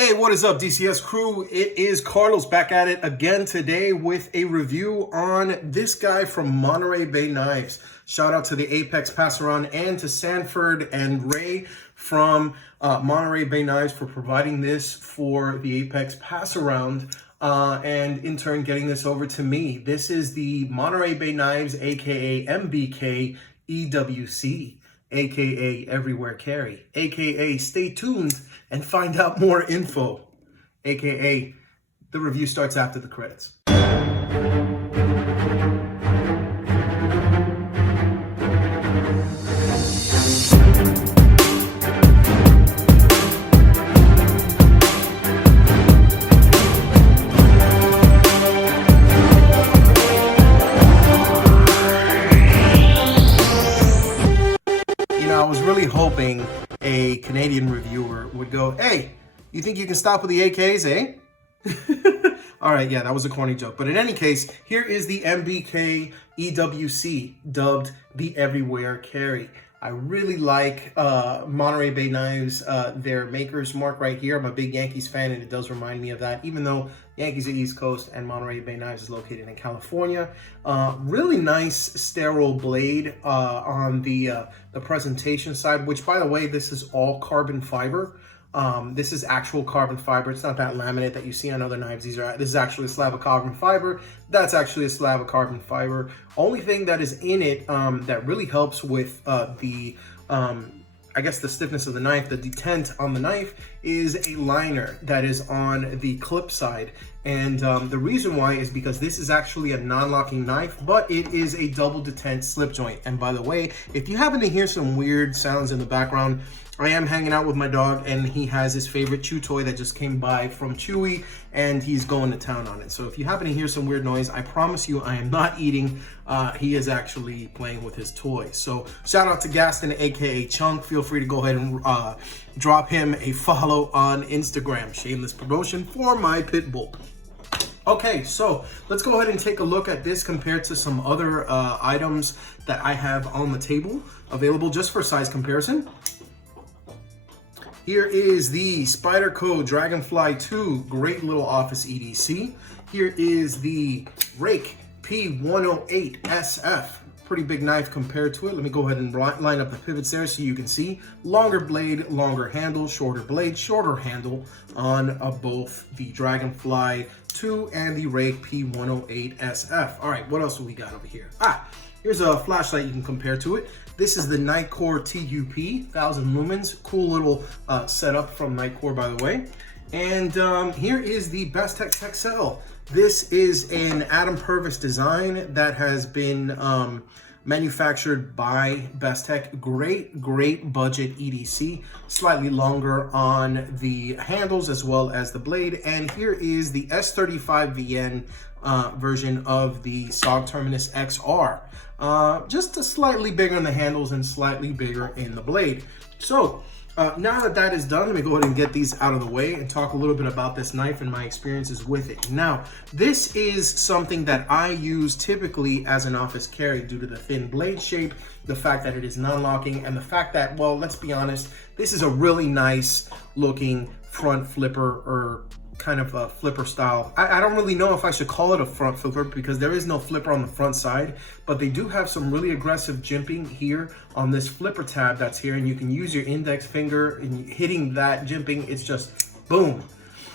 Hey, what is up, DCS crew? It is Carlos back at it again today with a review on this guy from Monterey Bay Knives. Shout out to the Apex Passaround and to Sanford and Ray from Monterey Bay Knives for providing this for the Apex Passaround and in turn getting this over to me. This is the Monterey Bay Knives, aka MBK EWC. AKA Everywhere Carry, AKA stay tuned and find out more info, AKA the review starts after the credits. I was really hoping a Canadian reviewer would go, hey, you think you can stop with the AKs, eh? All right, yeah, that was a corny joke. But in any case, here is the MBK EWC, dubbed the Everywhere Carry. I really like Monterey Bay Knives, their maker's mark right here. I'm a big Yankees fan, and it does remind me of that, even though Yankees are East Coast and Monterey Bay Knives is located in California. Really nice sterile blade on the presentation side, which, by the way, this is all carbon fiber. This is actual carbon fiber. It's not that laminate that you see on other knives. This is actually a slab of carbon fiber. That's actually a slab of carbon fiber. Only thing that is in it that really helps with I guess the stiffness of the knife, the detent on the knife, is a liner that is on the clip side. And the reason why is because this is actually a non-locking knife, but it is a double detent slip joint. And by the way, if you happen to hear some weird sounds in the background, I am hanging out with my dog, and he has his favorite chew toy that just came by from Chewy, and he's going to town on it. So if you happen to hear some weird noise, I promise you I am not eating. He is actually playing with his toy. So shout out to Gaston, aka Chunk. Feel free to go ahead and drop him a follow on Instagram. Shameless promotion for my pit bull. Okay, so let's go ahead and take a look at this compared to some other items that I have on the table available just for size comparison. Here is the Spyderco Dragonfly 2, great little office EDC. Here is the Rake P108 SF, pretty big knife compared to it. Let me go ahead and line up the pivots there so you can see. Longer blade, longer handle, shorter blade, shorter handle on both the Dragonfly 2 and the Rake P108 SF. All right, what else do we got over here? Here's a flashlight you can compare to it. This is the Nitecore TUP, 1000 lumens. Cool little setup from Nitecore, by the way. And here is the Bestech Texel. This is an Adam Purvis design that has been manufactured by Bestech. Great budget EDC. Slightly longer on the handles as well as the blade. And here is the S35VN version of the SOG Terminus XR. Just a slightly bigger in the handles and slightly bigger in the blade. So now that that is done, let me go ahead and get these out of the way and talk a little bit about this knife and my experiences with it. Now, this is something that I use typically as an office carry due to the thin blade shape, the fact that it is non-locking, and the fact that, well, let's be honest, this is a really nice looking front flipper, or kind of a flipper style. I don't really know if I should call it a front flipper because there is no flipper on the front side, but they do have some really aggressive jimping here on this flipper tab that's here, and you can use your index finger and hitting that jimping, it's just boom.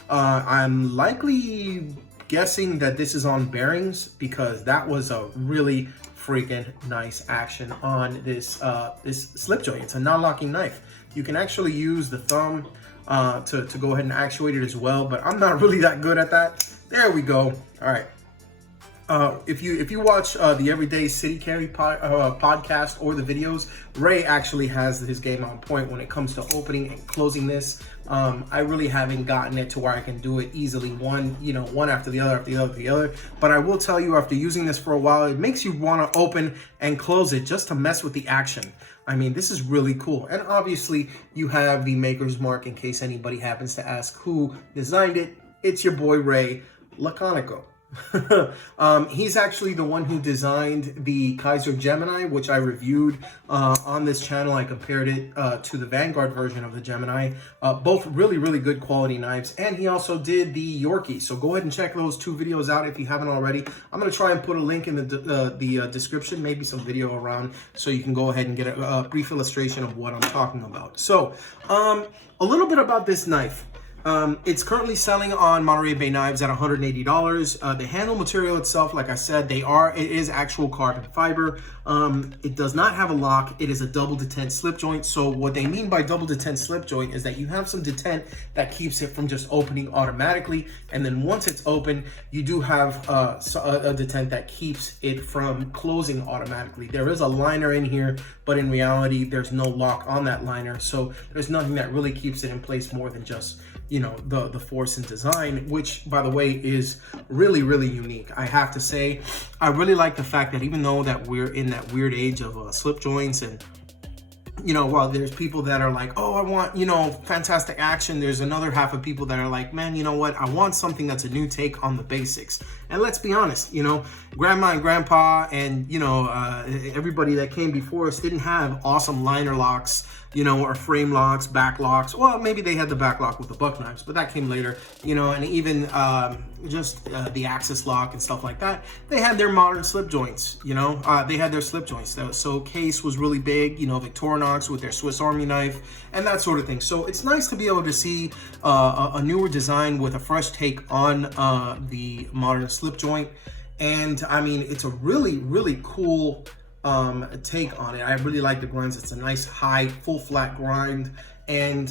I'm likely guessing that this is on bearings because that was a really freaking nice action on this this slip joint. It's a non-locking knife. You can actually use the thumb to go ahead and actuate it as well, but I'm not really that good at that. There we go. All right. If you watch the Everyday City Carry podcast or the videos, Ray actually has his game on point when it comes to opening and closing this. I really haven't gotten it to where I can do it easily, one after the other, But I will tell you, after using this for a while, it makes you want to open and close it just to mess with the action. I mean, this is really cool. And obviously, you have the maker's mark in case anybody happens to ask who designed it. It's your boy, Ray Laconico. He's actually the one who designed the Kaiser Gemini, which I reviewed on this channel. I compared it to the Vanguard version of the Gemini. Both really, really good quality knives. And he also did the Yorkie. So go ahead and check those two videos out if you haven't already. I'm going to try and put a link in the description, maybe some video around, so you can go ahead and get a brief illustration of what I'm talking about. So a little bit about this knife. It's currently selling on Monterey Bay Knives at $180. The handle material itself, like I said, it is actual carbon fiber. It does not have a lock. It is a double detent slip joint. So what they mean by double detent slip joint is that you have some detent that keeps it from just opening automatically. And then once it's open, you do have a detent that keeps it from closing automatically. There is a liner in here, but in reality, there's no lock on that liner. So there's nothing that really keeps it in place more than just, you know, the force and design, which by the way is really, really unique. I have to say, I really like the fact that even though that we're in that weird age of slip joints, and you know, while there's people that are like, oh, I want, you know, fantastic action, there's another half of people that are like, man, you know what, I want something that's a new take on the basics. And let's be honest, you know, grandma and grandpa and, you know, everybody that came before us didn't have awesome liner locks, you know, or frame locks, back locks. Well, maybe they had the back lock with the buck knives, but that came later, you know, and even just the axis lock and stuff like that. They had their modern slip joints, you know, they had their slip joints. So Case was really big, you know, Victorinox with their Swiss Army knife and that sort of thing. So it's nice to be able to see a newer design with a fresh take on the modern slip joint. And I mean, it's a really, really cool take on it. I really like the grinds. It's a nice high full flat grind. And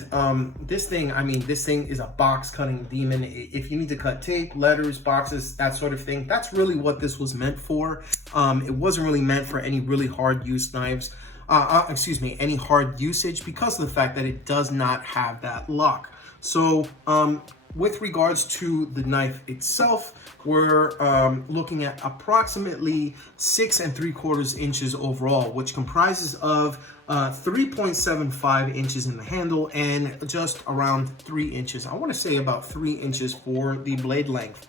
this thing, I mean, this thing is a box cutting demon. If you need to cut tape, letters, boxes, that sort of thing, that's really what this was meant for. It wasn't really meant for any really hard use knives, excuse me, any hard usage, because of the fact that it does not have that lock. So with regards to the knife itself, we're looking at approximately 6 3/4 inches overall, which comprises of 3.75 inches in the handle and just around 3 inches. I want to say about 3 inches for the blade length.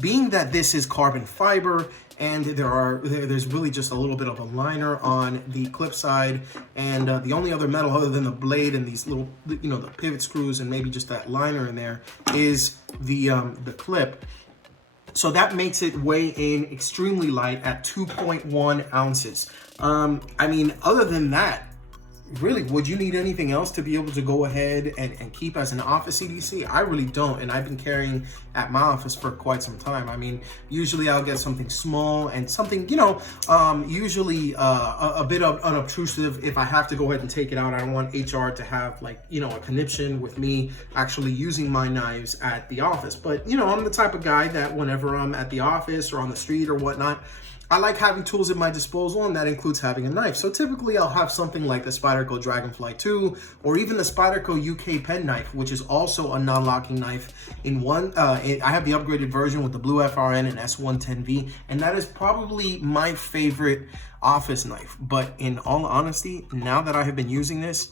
Being that this is carbon fiber and there's really just a little bit of a liner on the clip side, and the only other metal other than the blade and these little, you know, the pivot screws and maybe just that liner in there is the clip. So that makes it weigh in extremely light at 2.1 ounces. I mean, other than that, really, would you need anything else to be able to go ahead and keep as an office EDC? I really don't, and I've been carrying at my office for quite some time. I mean, usually I'll get something small and something, you know, usually a bit of unobtrusive. If I have to go ahead and take it out, I don't want HR to have, like, you know, a conniption with me actually using my knives at the office. But, you know, I'm the type of guy that whenever I'm at the office or on the street or whatnot, I like having tools at my disposal, and that includes having a knife. So typically I'll have something like the Spyderco Dragonfly 2, or even the Spyderco UKPK knife, which is also a non-locking knife in one. I have the upgraded version with the blue FRN and S110V, and that is probably my favorite office knife. But in all honesty, now that I have been using this,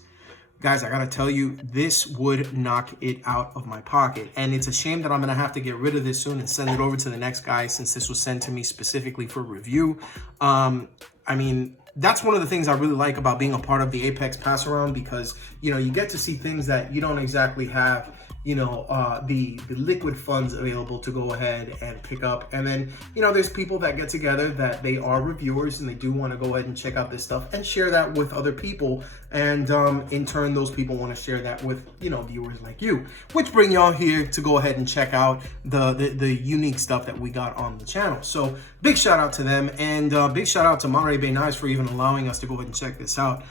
guys, I gotta tell you, this would knock it out of my pocket. And it's a shame that I'm gonna have to get rid of this soon and send it over to the next guy, since this was sent to me specifically for review. I mean, that's one of the things I really like about being a part of the Apex pass around, because, you know, you get to see things that you don't exactly have, you know, the liquid funds available to go ahead and pick up. And then, you know, there's people that get together that they are reviewers and they do want to go ahead and check out this stuff and share that with other people. And in turn, those people want to share that with, you know, viewers like you, which bring y'all here to go ahead and check out the unique stuff that we got on the channel. So big shout out to them, and big shout out to Monterey Bay Knives for even allowing us to go ahead and check this out.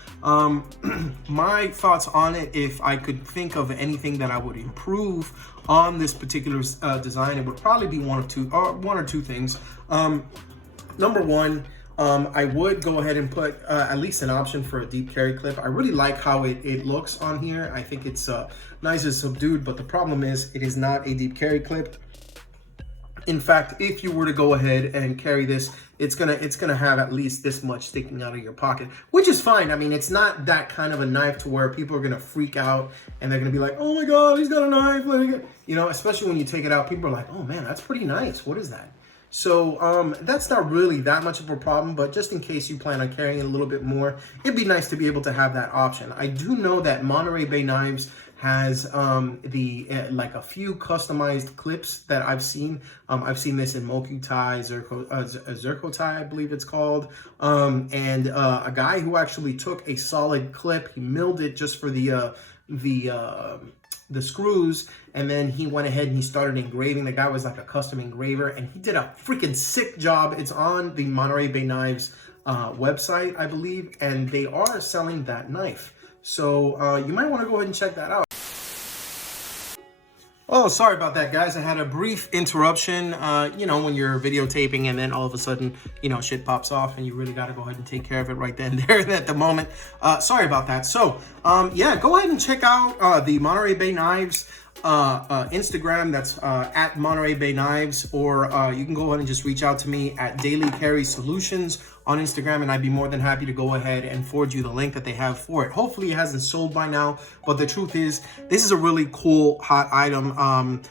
My thoughts on it, if I could think of anything that I would improve on this particular design, it would probably be one or two things. Number one, I would go ahead and put at least an option for a deep carry clip. I really like how it looks on here. I think it's nice and subdued, but the problem is it is not a deep carry clip. In fact, if you were to go ahead and carry this, it's gonna have at least this much sticking out of your pocket, which is fine. I mean, it's not that kind of a knife to where people are gonna freak out and they're gonna be like, "Oh my God, he's got a knife!" You know, especially when you take it out, people are like, "Oh man, that's pretty nice. What is that?" So that's not really that much of a problem, but just in case you plan on carrying it a little bit more, it'd be nice to be able to have that option. I do know that Monterey Bay Knives has like a few customized clips that I've seen. I've seen this in moly tie, zirco tie, I believe it's called, and a guy who actually took a solid clip, he milled it just for the screws, and then he went ahead and he started engraving. The guy was like a custom engraver, and he did a freaking sick job. It's on the Monterey Bay Knives website, I believe, and they are selling that knife. So you might want to go ahead and check that out. Oh, sorry about that, guys. I had a brief interruption. You know, when you're videotaping and then all of a sudden, you know, shit pops off and you really got to go ahead and take care of it right then and there at the moment. Sorry about that. So, yeah, go ahead and check out the Monterey Bay Knives Instagram. That's at Monterey Bay Knives, or you can go ahead and just reach out to me at Daily Carry Solutions on Instagram, and I'd be more than happy to go ahead and forward you the link that they have for it. Hopefully it hasn't sold by now, but the truth is, this is a really cool, hot item.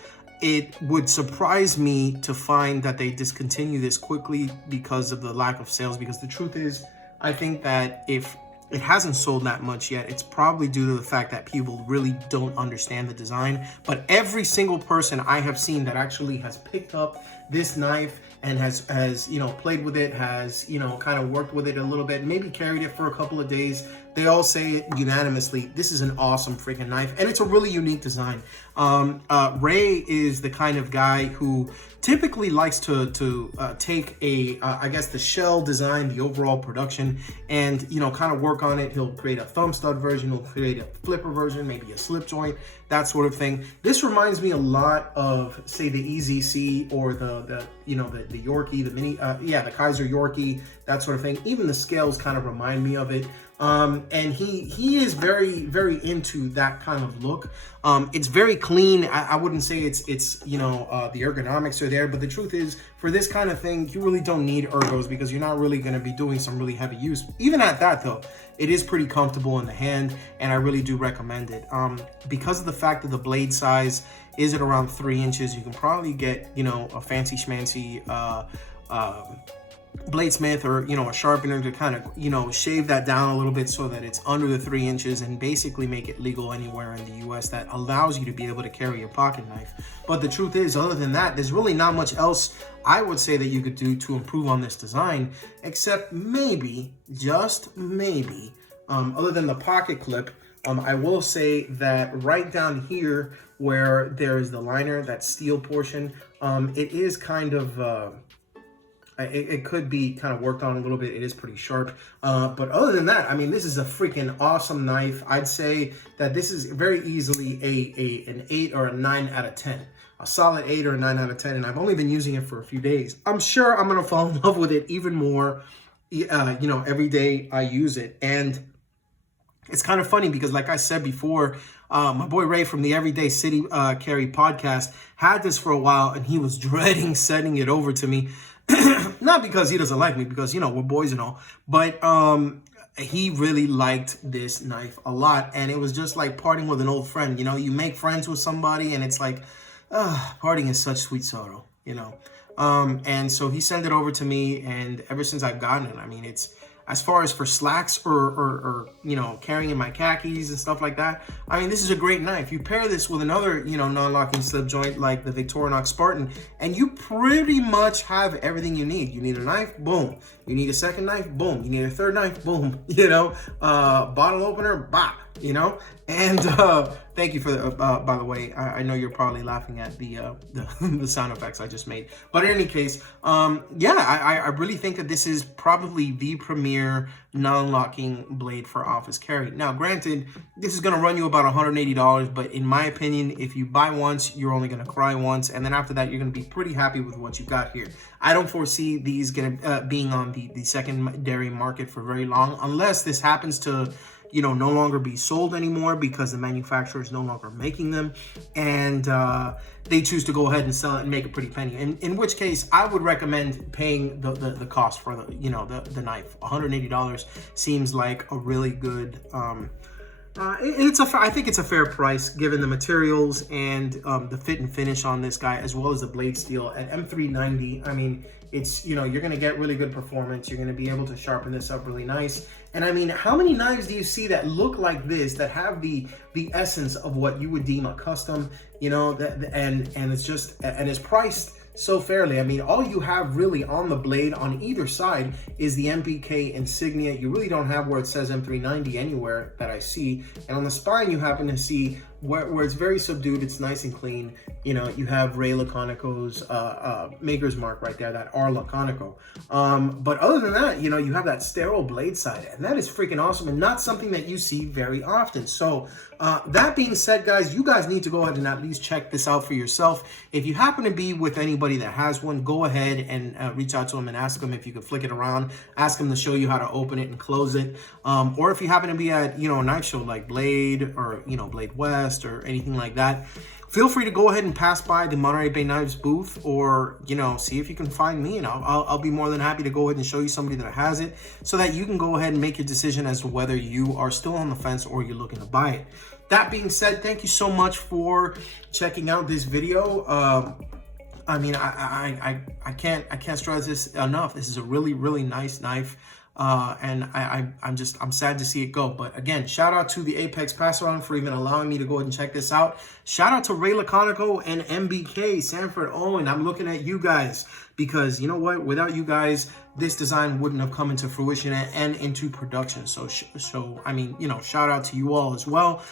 It would surprise me to find that they discontinue this quickly because of the lack of sales, because the truth is, I think that if it hasn't sold that much yet, it's probably due to the fact that people really don't understand the design. But every single person I have seen that actually has picked up this knife and has you know, played with it, has, you know, kind of worked with it a little bit, maybe carried it for a couple of days, they all say unanimously, this is an awesome freaking knife, and it's a really unique design. Ray is the kind of guy who typically likes to take I guess the shell design, the overall production, and, you know, kind of work on it. He'll create a thumb stud version, he'll create a flipper version, maybe a slip joint, that sort of thing. This reminds me a lot of, say, the EZC or the you know, the Yorkie, the mini, the Kaiser Yorkie, that sort of thing. Even the scales kind of remind me of it. And he is very, very into that kind of look. It's very clean. I wouldn't say it's you know, the ergonomics are there, but the truth is, for this kind of thing, you really don't need ergos because you're not really going to be doing some really heavy use. Even at that though, it is pretty comfortable in the hand, and I really do recommend it. Because of the fact that the blade size is at around 3 inches, you can probably get, you know, a fancy schmancy bladesmith or, you know, a sharpener to kind of, you know, shave that down a little bit so that it's under the 3 inches and basically make it legal anywhere in the US that allows you to be able to carry a pocket knife. But the truth is, other than that, there's really not much else I would say that you could do to improve on this design, except maybe, just maybe, other than the pocket clip, I will say that right down here where there's the liner, that steel portion, it is kind of, it could be kind of worked on a little bit. It is pretty sharp. But other than that, I mean, this is a freaking awesome knife. I'd say that this is very easily an 8 or a 9 out of 10. A solid 8 or a 9 out of 10. And I've only been using it for a few days. I'm sure I'm going to fall in love with it even more, you know, every day I use it. And it's kind of funny because, like I said before, my boy Ray from the Everyday City Carry podcast had this for a while, and he was dreading sending it over to me. Not because he doesn't like me, because, you know, we're boys and all, but he really liked this knife a lot, and it was just like parting with an old friend. You know, you make friends with somebody, and it's like, parting is such sweet sorrow, you know. And so he sent it over to me, and ever since I've gotten it, I mean, it's, as far as for slacks or you know, carrying in my khakis and stuff like that, I mean, this is a great knife. You pair this with another, you know, non-locking slip joint like the Victorinox Spartan, and you pretty much have everything you need. You need a knife, boom. You need a second knife, boom. You need a third knife, boom. You know, bottle opener, bop. You know, and thank you for the, by the way, I know you're probably laughing at the sound effects I just made, but in any case, yeah, I really think that this is probably the premier non-locking blade for office carry. Now, granted, this is going to run you about $180, but in my opinion, if you buy once, you're only going to cry once, and then after that, you're going to be pretty happy with what you got here. I don't foresee these being on the secondary market for very long, unless this happens to, you know, no longer be sold anymore because the manufacturer is no longer making them, and they choose to go ahead and sell it and make a pretty penny. In which case, I would recommend paying the cost for the, you know, the knife. $180 seems like a really good. I think it's a fair price given the materials and the fit and finish on this guy, as well as the blade steel at M390. I mean, it's, you know, you're going to get really good performance. You're going to be able to sharpen this up really nice. And I mean, how many knives do you see that look like this, that have the essence of what you would deem a custom, you know, and it's just, and it's priced so fairly? I mean, all you have really on the blade on either side is the MPK insignia. You really don't have where it says M390 anywhere that I see. And on the spine, you happen to see where it's very subdued. It's nice and clean. You know, you have Ray Laconico's maker's mark right there, that R Laconico. But other than that, you know, you have that sterile blade side, and that is freaking awesome and not something that you see very often. So that being said, guys, you guys need to go ahead and at least check this out for yourself. If you happen to be with anybody that has one, go ahead and reach out to them and ask them if you could flick it around. Ask them to show you how to open it and close it. Or if you happen to be at, you know, a knife show like Blade or, you know, Blade West or anything like that, feel free to go ahead and pass by the Monterey Bay Knives booth, or, you know, see if you can find me, and I'll be more than happy to go ahead and show you somebody that has it, so that you can go ahead and make your decision as to whether you are still on the fence or you're looking to buy it. That being said, thank you so much for checking out this video. I mean, I can't stress this enough. This is a really, really nice knife. And I'm sad to see it go. But again, shout out to the Apex Pass Around for even allowing me to go ahead and check this out. Shout out to Ray Laconico and MBK, Sanford Owen. I'm looking at you guys, because you know what? Without you guys, this design wouldn't have come into fruition and into production. So I mean, you know, shout out to you all as well.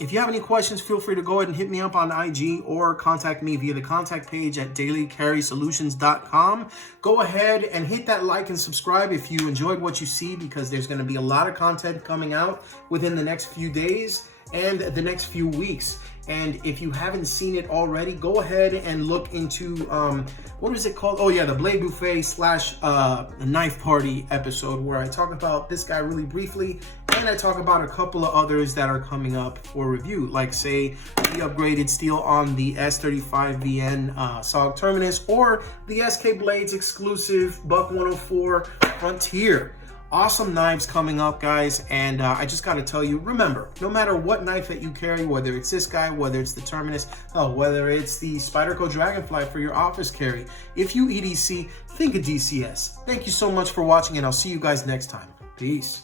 If you have any questions, feel free to go ahead and hit me up on IG or contact me via the contact page at dailycarrysolutions.com. Go ahead and hit that like and subscribe if you enjoyed what you see, because there's going to be a lot of content coming out within the next few days and the next few weeks. And if you haven't seen it already, go ahead and look into, what is it called? Oh yeah, the Blade Buffet / the Knife Party episode, where I talk about this guy really briefly, and I talk about a couple of others that are coming up for review, like say the upgraded steel on the S35VN SOG Terminus, or the SK Blades exclusive Buck 104 Frontier. Awesome knives coming up, guys, and I just got to tell you, remember, no matter what knife that you carry, whether it's this guy, whether it's the Terminus, whether it's the Spyderco Dragonfly for your office carry, if you EDC, think of DCS. Thank you so much for watching, and I'll see you guys next time. Peace.